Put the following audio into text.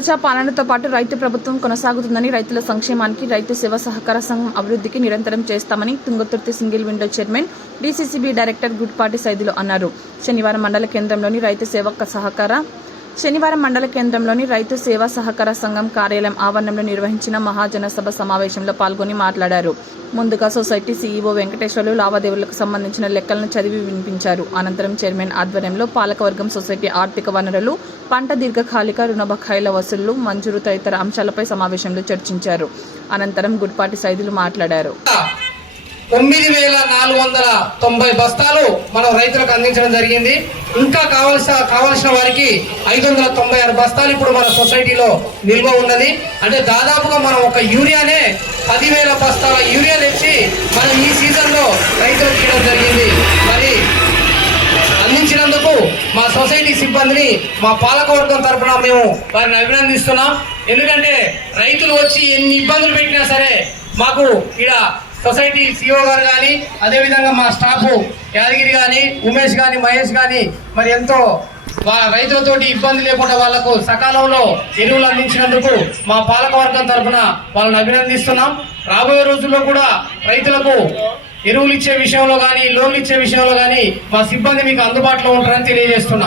ప్రజా పాలనతో పాటు రైతు ప్రభుత్వం కొనసాగుతుందని, రైతుల సంక్షేమానికి, రైతు సేవా సహకార సంఘం అభివృద్ధికి నిరంతరం చేస్తామని Tungaturthi single window chairman, DCCB director Gudpati Saidulu అన్నారు. శనివారం మండల కేంద్రంలోని రైతు సేవా సహకార సంఘం కార్యాలయం ఆవరణంలో నిర్వహించిన మహాజన సభ సమావేశంలో పాల్గొని మాట్లాడారు. ముందుగా సొసైటీ సీఈఓ వెంకటేశ్వర్లు లావాదేవీలకు సంబంధించిన లెక్కలను చదివి వినిపించారు. అనంతరం చైర్మన్ ఆధ్వర్యంలో పాలకవర్గం సొసైటీ ఆర్థిక వనరులు, పంట దీర్ఘకాలిక రుణ బకాయిల వసూళ్లు, మంజూరు తదితర అంశాలపై సమావేశంలో చర్చించారు. అనంతరం గుడ్పాటి సైదులు మాట్లాడారు. 9,490 బస్తాలు మనం రైతులకు అందించడం జరిగింది. ఇంకా కావాల్సిన వారికి 596 బస్తాలు ఇప్పుడు మన సొసైటీలో నిల్వ ఉన్నది. అంటే దాదాపుగా మనం ఒక యూరియానే 10,000 బస్తాల యూరియా తెచ్చి మనం ఈ సీజన్ లో రైతులకు ఇవ్వడం జరిగింది. మరి అందించినందుకు మా సొసైటీ సిబ్బందిని, మా పాలకవర్గం తరఫున మేము వారిని అభినందిస్తున్నాం. ఎందుకంటే రైతులు వచ్చి ఎన్ని ఇబ్బందులు పెట్టినా సరే మాకు ఇక్కడ సొసైటీ సిఓ గారు కానీ, అదేవిధంగా మా స్టాఫ్ యాదగిరి కానీ, ఉమేష్ కానీ, మహేష్ కానీ మరి ఎంతో రైతులతోటి ఇబ్బంది లేకుండా వాళ్లకు సకాలంలో ఎరువులు అందించినందుకు మా పాలకవర్గం తరఫున వాళ్ళని అభినందిస్తున్నాం. రాబోయే రోజుల్లో కూడా రైతులకు ఎరువులు ఇచ్చే విషయంలో కానీ, లోన్లు ఇచ్చే విషయంలో కానీ మా సిబ్బంది మీకు అందుబాటులో ఉంటారని తెలియజేస్తున్నాం.